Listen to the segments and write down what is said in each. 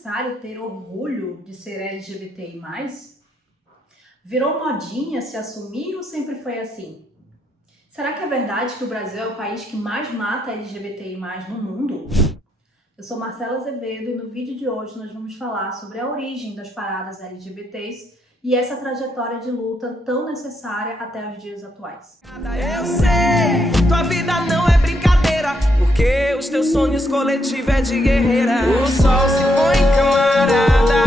necessário ter orgulho de ser LGBTI+? Virou modinha se assumir ou sempre foi assim? Será que é verdade que o Brasil é o país que mais mata LGBTI+ no mundo? Eu sou Marcela Azevedo e no vídeo de hoje nós vamos falar sobre a origem das paradas LGBTs e essa trajetória de luta tão necessária até os dias atuais. Eu sei, tua vida não é brincadeira, porque os teus sonhos coletivos é de guerreira. O sol se põe camarada,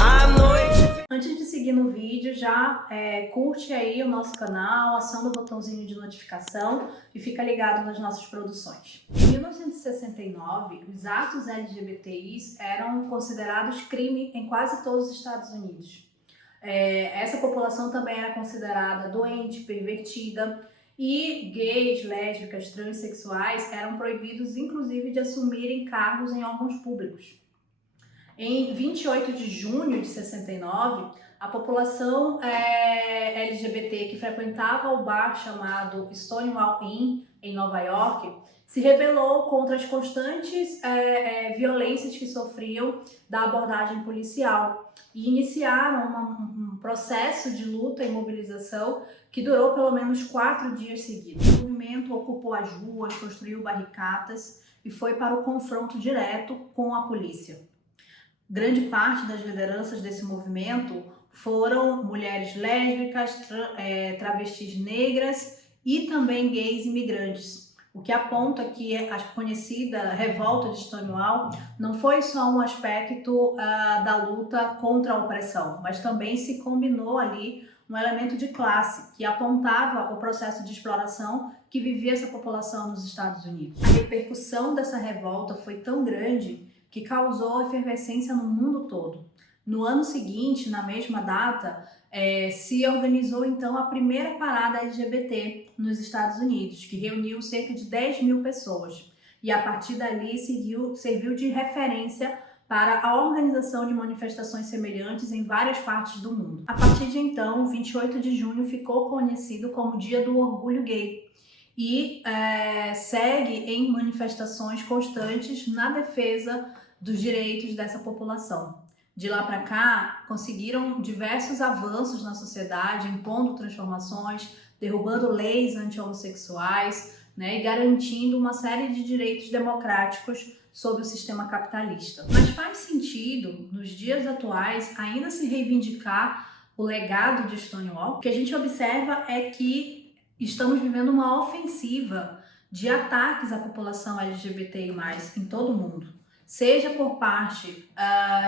a noite... Antes de seguir no vídeo, já curte aí o nosso canal, aciona o botãozinho de notificação e fica ligado nas nossas produções. Em 1969, os atos LGBTIs eram considerados crime em quase todos os Estados Unidos. Essa população também era considerada doente, pervertida, e gays, lésbicas, transexuais eram proibidos inclusive de assumirem cargos em órgãos públicos. Em 28 de junho de 69, a população LGBT que frequentava o bar chamado Stonewall Inn, em Nova York, se rebelou contra as constantes violências que sofriam da abordagem policial e iniciaram um processo de luta e mobilização que durou pelo menos 4 dias seguidos. O movimento ocupou as ruas, construiu barricadas e foi para o confronto direto com a polícia. Grande parte das lideranças desse movimento foram mulheres lésbicas, travestis negras e também gays imigrantes, o que aponta que a conhecida revolta de Stonewall não foi só um aspecto da luta contra a opressão, mas também se combinou ali um elemento de classe que apontava o processo de exploração que vivia essa população nos Estados Unidos. A repercussão dessa revolta foi tão grande que causou efervescência no mundo todo. No ano seguinte, na mesma data, se organizou então a primeira parada LGBT nos Estados Unidos, que reuniu cerca de 10 mil pessoas. E a partir dali serviu de referência para a organização de manifestações semelhantes em várias partes do mundo. A partir de então, 28 de junho ficou conhecido como Dia do Orgulho Gay e segue em manifestações constantes na defesa dos direitos dessa população. De lá para cá, conseguiram diversos avanços na sociedade, impondo transformações, derrubando leis anti-homossexuais, e garantindo uma série de direitos democráticos sob o sistema capitalista. Mas faz sentido, nos dias atuais, ainda se reivindicar o legado de Stonewall? O que a gente observa é que estamos vivendo uma ofensiva de ataques à população LGBTI+, em todo o mundo. Seja por parte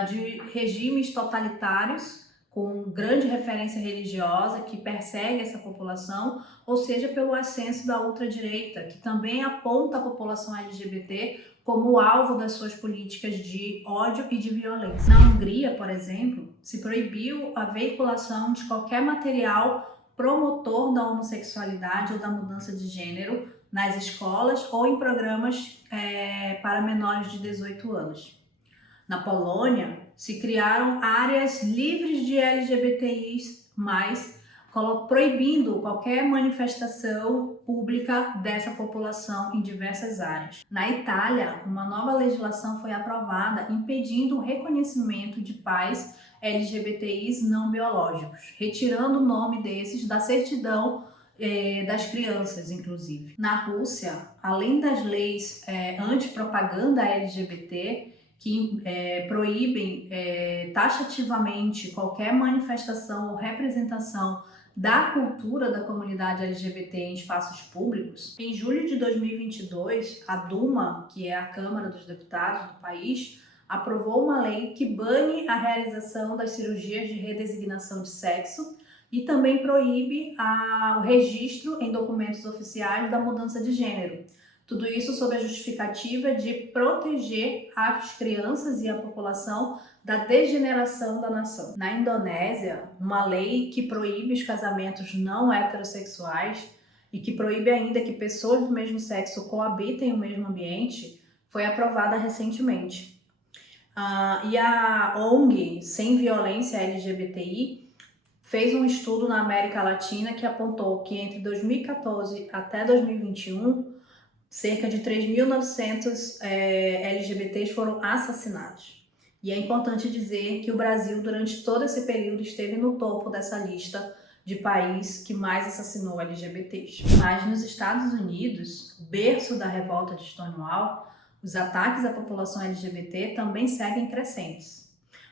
de regimes totalitários, com grande referência religiosa, que persegue essa população, ou seja pelo ascenso da ultradireita, que também aponta a população LGBT como alvo das suas políticas de ódio e de violência. Na Hungria, por exemplo, se proibiu a veiculação de qualquer material promotor da homossexualidade ou da mudança de gênero nas escolas ou em programas para menores de 18 anos. Na Polônia, se criaram áreas livres de LGBTIs+, proibindo qualquer manifestação pública dessa população em diversas áreas. Na Itália, uma nova legislação foi aprovada impedindo o reconhecimento de pais LGBTIs não biológicos, retirando o nome desses da certidão das crianças, inclusive. Na Rússia, além das leis antipropaganda LGBT, que proíbem taxativamente qualquer manifestação ou representação da cultura da comunidade LGBT em espaços públicos, em julho de 2022, a Duma, que é a Câmara dos Deputados do país, aprovou uma lei que bane a realização das cirurgias de redesignação de sexo e também proíbe o registro em documentos oficiais da mudança de gênero. Tudo isso sob a justificativa de proteger as crianças e a população da degeneração da nação. Na Indonésia, uma lei que proíbe os casamentos não heterossexuais e que proíbe ainda que pessoas do mesmo sexo coabitem o mesmo ambiente foi aprovada recentemente. E a ONG Sem Violência LGBTI fez um estudo na América Latina que apontou que entre 2014 até 2021, cerca de 3.900 LGBTs foram assassinados. E é importante dizer que o Brasil, durante todo esse período, esteve no topo dessa lista de país que mais assassinou LGBTs. Mas nos Estados Unidos, berço da revolta de Stonewall, os ataques à população LGBT também seguem crescentes.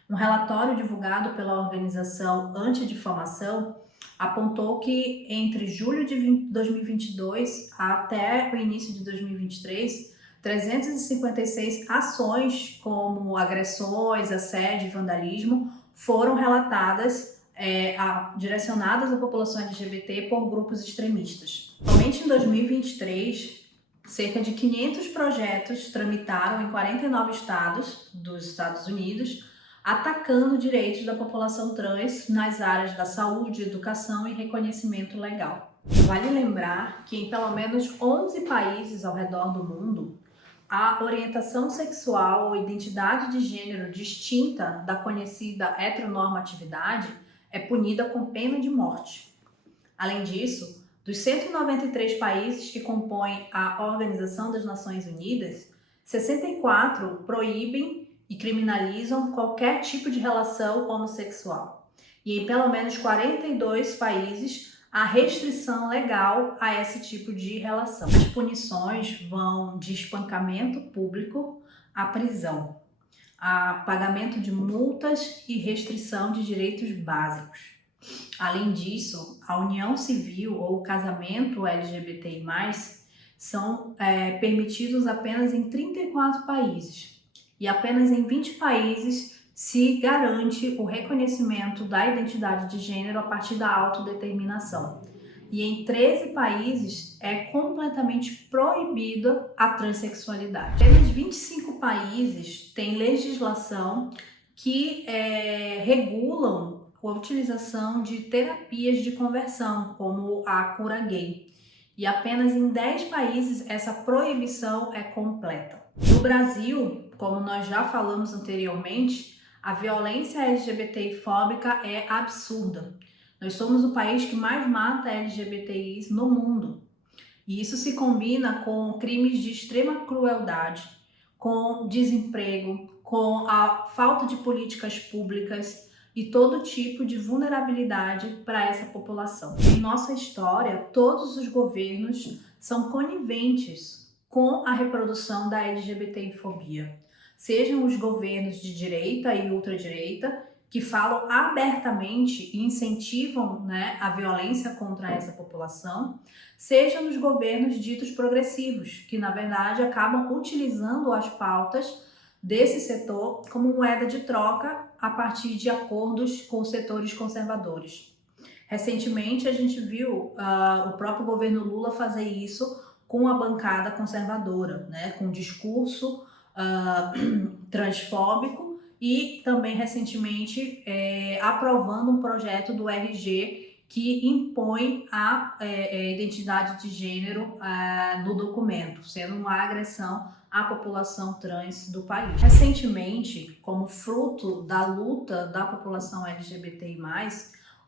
Um relatório divulgado pela organização Antidifamação apontou que entre julho de 2022 até o início de 2023, 356 ações como agressões, assédio e vandalismo foram relatadas direcionadas à população LGBT por grupos extremistas. Somente em 2023, cerca de 500 projetos tramitaram em 49 estados dos Estados Unidos, atacando direitos da população trans nas áreas da saúde, educação e reconhecimento legal. Vale lembrar que em pelo menos 11 países ao redor do mundo, a orientação sexual ou identidade de gênero distinta da conhecida heteronormatividade é punida com pena de morte. Além disso, dos 193 países que compõem a Organização das Nações Unidas, 64 proíbem e criminalizam qualquer tipo de relação homossexual. E em pelo menos 42 países, há restrição legal a esse tipo de relação. As punições vão de espancamento público à prisão, a pagamento de multas e restrição de direitos básicos. Além disso, a união civil ou o casamento LGBTI+, são permitidos apenas em 34 países. E apenas em 20 países se garante o reconhecimento da identidade de gênero a partir da autodeterminação. E em 13 países é completamente proibida a transexualidade. Apenas 25 países têm legislação que regulam a utilização de terapias de conversão, como a cura gay. E apenas em 10 países essa proibição é completa. No Brasil, como nós já falamos anteriormente, a violência LGBTI-fóbica é absurda. Nós somos o país que mais mata LGBTIs no mundo. E isso se combina com crimes de extrema crueldade, com desemprego, com a falta de políticas públicas e todo tipo de vulnerabilidade para essa população. Em nossa história, todos os governos são coniventes com a reprodução da LGBTI-fobia. Sejam os governos de direita e ultradireita, que falam abertamente e incentivam a violência contra essa população, sejam os governos ditos progressivos, que na verdade acabam utilizando as pautas desse setor como moeda de troca a partir de acordos com os setores conservadores. Recentemente a gente viu o próprio governo Lula fazer isso com a bancada conservadora, com um discurso transfóbico e também recentemente aprovando um projeto do RG que impõe a identidade de gênero no documento, sendo uma agressão à população trans do país. Recentemente, como fruto da luta da população LGBTI+,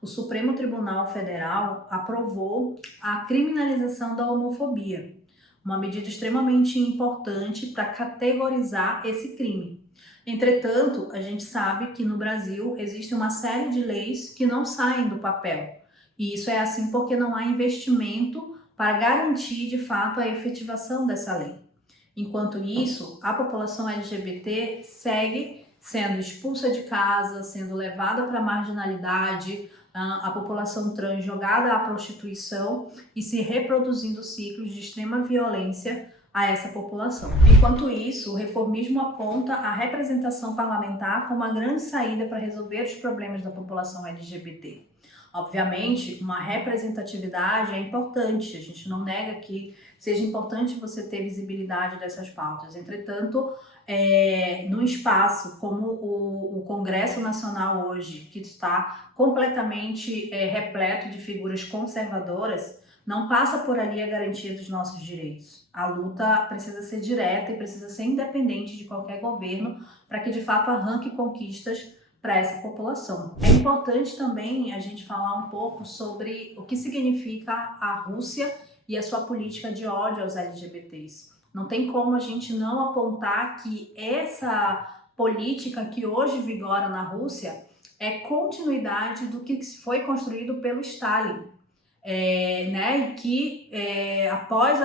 o Supremo Tribunal Federal aprovou a criminalização da homofobia, uma medida extremamente importante para categorizar esse crime. Entretanto, a gente sabe que no Brasil existe uma série de leis que não saem do papel. E isso é assim porque não há investimento para garantir, de fato, a efetivação dessa lei. Enquanto isso, a população LGBT segue sendo expulsa de casa, sendo levada para a marginalidade, a população trans jogada à prostituição e se reproduzindo ciclos de extrema violência a essa população. Enquanto isso, o reformismo aponta a representação parlamentar como uma grande saída para resolver os problemas da população LGBT. Obviamente, uma representatividade é importante, a gente não nega que seja importante você ter visibilidade dessas pautas. Entretanto, num espaço como o Congresso Nacional hoje, que está completamente repleto de figuras conservadoras, não passa por ali a garantia dos nossos direitos. A luta precisa ser direta e precisa ser independente de qualquer governo para que de fato arranque conquistas para essa população. É importante também a gente falar um pouco sobre o que significa a Rússia e a sua política de ódio aos LGBTs. Não tem como a gente não apontar que essa política que hoje vigora na Rússia é continuidade do que foi construído pelo Stalin. Né, que após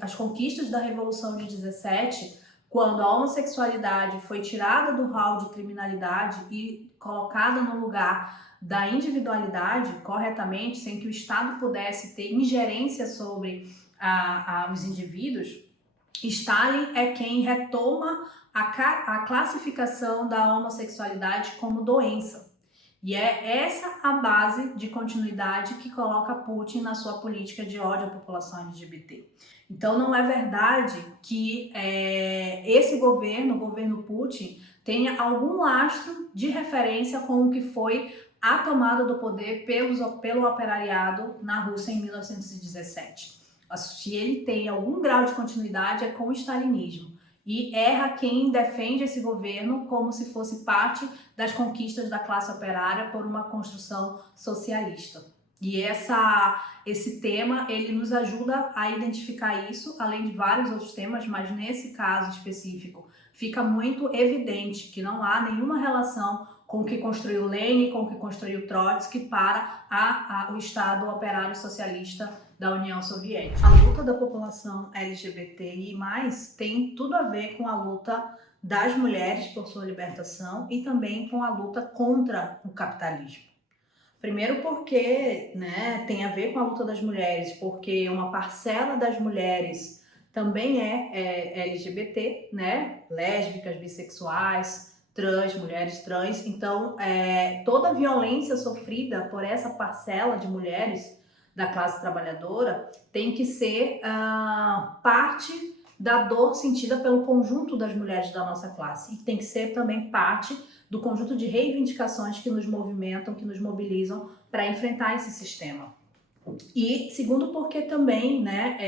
as conquistas da Revolução de 17, quando a homossexualidade foi tirada do hall de criminalidade e colocada no lugar da individualidade corretamente, sem que o Estado pudesse ter ingerência sobre os indivíduos, Stalin é quem retoma a classificação da homossexualidade como doença. E é essa a base de continuidade que coloca Putin na sua política de ódio à população LGBT. Então não é verdade que esse governo, o governo Putin, tenha algum lastro de referência com o que foi a tomada do poder pelo operariado na Rússia em 1917. Se ele tem algum grau de continuidade é com o stalinismo. E erra quem defende esse governo como se fosse parte das conquistas da classe operária por uma construção socialista. E esse tema, ele nos ajuda a identificar isso, além de vários outros temas, mas nesse caso específico fica muito evidente que não há nenhuma relação com o que construiu Lenin, com o que construiu Trotsky para o Estado operário socialista da União Soviética. A luta da população LGBTI+, tem tudo a ver com a luta das mulheres por sua libertação e também com a luta contra o capitalismo. Primeiro porque, né, tem a ver com a luta das mulheres, porque uma parcela das mulheres também é LGBT, né, lésbicas, bissexuais, trans, mulheres trans. Então, toda a violência sofrida por essa parcela de mulheres da classe trabalhadora tem que ser parte da dor sentida pelo conjunto das mulheres da nossa classe e tem que ser também parte do conjunto de reivindicações que nos movimentam, que nos mobilizam para enfrentar esse sistema. E segundo porque também, né,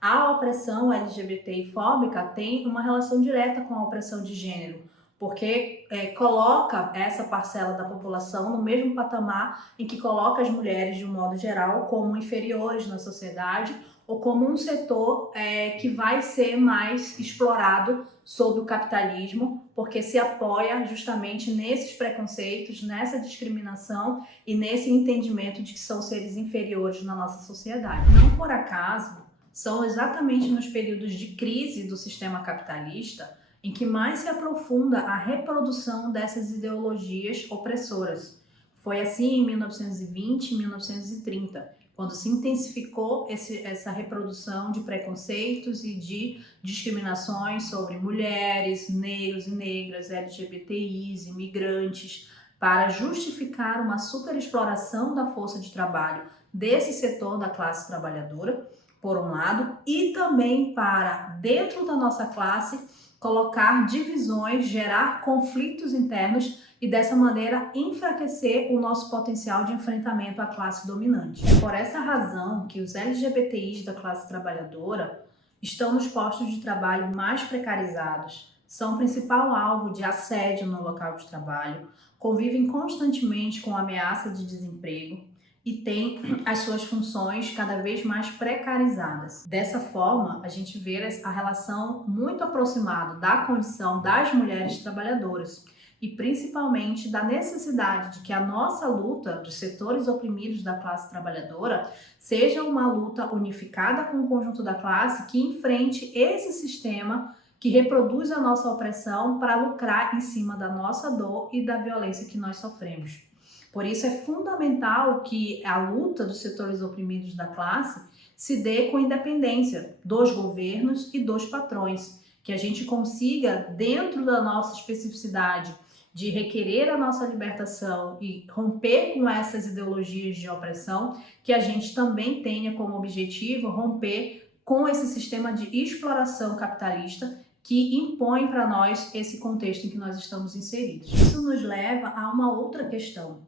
a opressão LGBTI-fóbica tem uma relação direta com a opressão de gênero, porque coloca essa parcela da população no mesmo patamar em que coloca as mulheres, de um modo geral, como inferiores na sociedade ou como um setor que vai ser mais explorado sob o capitalismo, porque se apoia justamente nesses preconceitos, nessa discriminação e nesse entendimento de que são seres inferiores na nossa sociedade. Não por acaso, são exatamente nos períodos de crise do sistema capitalista em que mais se aprofunda a reprodução dessas ideologias opressoras. Foi assim em 1920 e 1930, quando se intensificou essa reprodução de preconceitos e de discriminações sobre mulheres, negros e negras, LGBTIs, imigrantes, para justificar uma superexploração da força de trabalho desse setor da classe trabalhadora, por um lado, e também para, dentro da nossa classe, colocar divisões, gerar conflitos internos e dessa maneira enfraquecer o nosso potencial de enfrentamento à classe dominante. É por essa razão que os LGBTIs da classe trabalhadora estão nos postos de trabalho mais precarizados, são o principal alvo de assédio no local de trabalho, convivem constantemente com ameaça de desemprego e têm as suas funções cada vez mais precarizadas. Dessa forma, a gente vê a relação muito aproximada da condição das mulheres trabalhadoras e principalmente da necessidade de que a nossa luta dos setores oprimidos da classe trabalhadora seja uma luta unificada com o conjunto da classe que enfrente esse sistema que reproduz a nossa opressão para lucrar em cima da nossa dor e da violência que nós sofremos. Por isso é fundamental que a luta dos setores oprimidos da classe se dê com independência dos governos e dos patrões, que a gente consiga, dentro da nossa especificidade, de requerer a nossa libertação e romper com essas ideologias de opressão, que a gente também tenha como objetivo romper com esse sistema de exploração capitalista que impõe para nós esse contexto em que nós estamos inseridos. Isso nos leva a uma outra questão,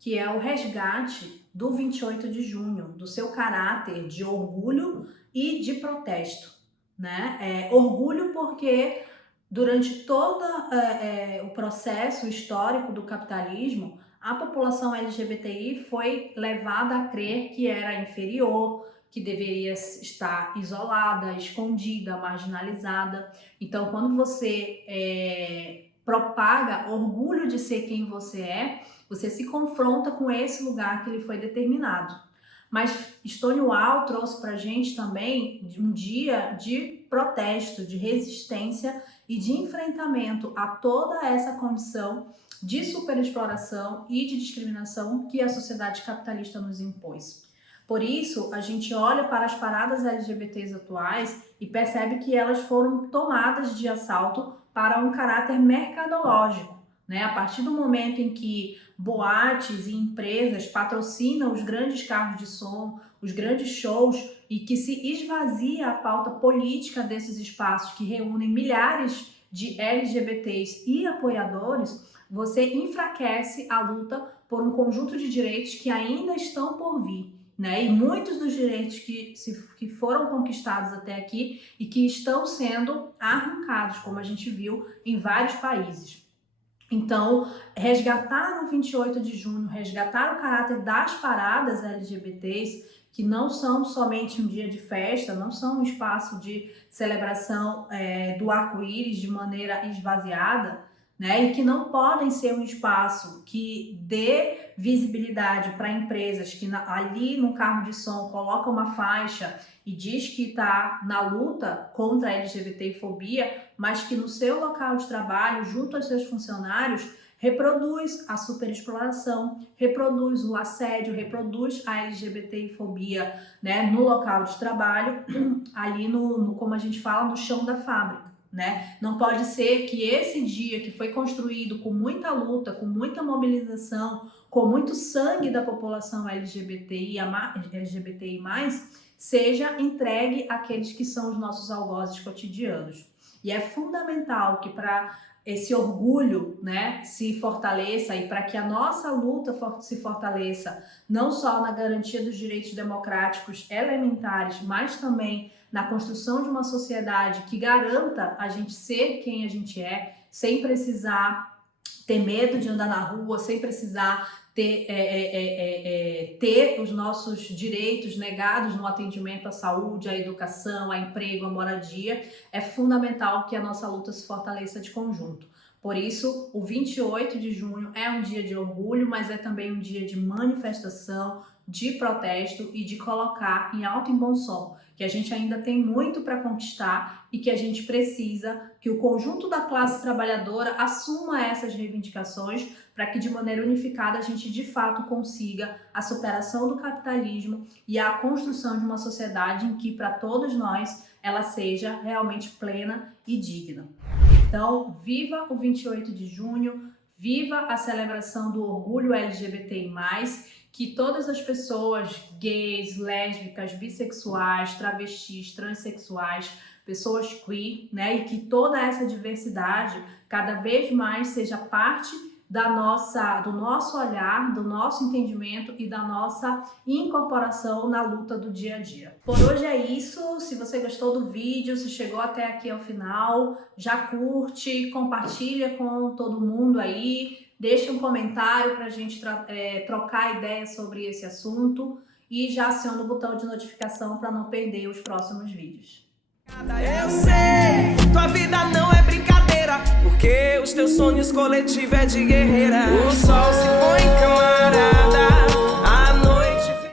que é o resgate do 28 de junho, do seu caráter de orgulho e de protesto, né? Orgulho porque durante todo o processo histórico do capitalismo, a população LGBTI foi levada a crer que era inferior, que deveria estar isolada, escondida, marginalizada. Então, quando você propaga orgulho de ser quem você é, você se confronta com esse lugar que lhe foi determinado. Mas Stonewall trouxe para a gente também um dia de protesto, de resistência e de enfrentamento a toda essa condição de superexploração e de discriminação que a sociedade capitalista nos impôs. Por isso, a gente olha para as paradas LGBTs atuais e percebe que elas foram tomadas de assalto para um caráter mercadológico, né? A partir do momento em que boates e empresas patrocinam os grandes carros de som, os grandes shows, e que se esvazia a pauta política desses espaços que reúnem milhares de LGBTs e apoiadores, você enfraquece a luta por um conjunto de direitos que ainda estão por vir, né? E muitos dos direitos que foram conquistados até aqui e que estão sendo arrancados, como a gente viu em vários países. Então, resgatar o 28 de junho, resgatar o caráter das paradas LGBTs, que não são somente um dia de festa, não são um espaço de celebração do arco-íris de maneira esvaziada, né? E que não podem ser um espaço que dê visibilidade para empresas que ali no carro de som coloca uma faixa e diz que está na luta contra a LGBTfobia, mas que no seu local de trabalho, junto aos seus funcionários, reproduz a superexploração, reproduz o assédio, reproduz a LGBTfobia, né, no local de trabalho, ali como a gente fala, no chão da fábrica. Né? Não pode ser que esse dia que foi construído com muita luta, com muita mobilização, com muito sangue da população LGBTI+, seja entregue àqueles que são os nossos algozes cotidianos. E é fundamental que para esse orgulho, né, se fortaleça e para que a nossa luta se fortaleça, não só na garantia dos direitos democráticos elementares, mas também na construção de uma sociedade que garanta a gente ser quem a gente é, sem precisar ter medo de andar na rua, sem precisar ter os nossos direitos negados no atendimento à saúde, à educação, a emprego, à moradia, é fundamental que a nossa luta se fortaleça de conjunto. Por isso, o 28 de junho é um dia de orgulho, mas é também um dia de manifestação, de protesto e de colocar em alto e bom som que a gente ainda tem muito para conquistar e que a gente precisa que o conjunto da classe trabalhadora assuma essas reivindicações para que de maneira unificada a gente de fato consiga a superação do capitalismo e a construção de uma sociedade em que para todos nós ela seja realmente plena e digna. Então, viva o 28 de junho, viva a celebração do orgulho LGBTI+, que todas as pessoas gays, lésbicas, bissexuais, travestis, transexuais, pessoas queer, né, e que toda essa diversidade cada vez mais seja parte do nosso olhar, do nosso entendimento e da nossa incorporação na luta do dia a dia. Por hoje é isso. Se você gostou do vídeo, se chegou até aqui ao final, já curte, compartilha com todo mundo aí, deixa um comentário para a gente trocar ideias sobre esse assunto e já aciona o botão de notificação para não perder os próximos vídeos. Eu sei, tua vida não é brincadeira, porque os teus sonhos coletivos é de guerreira. O sol se põe, camarada.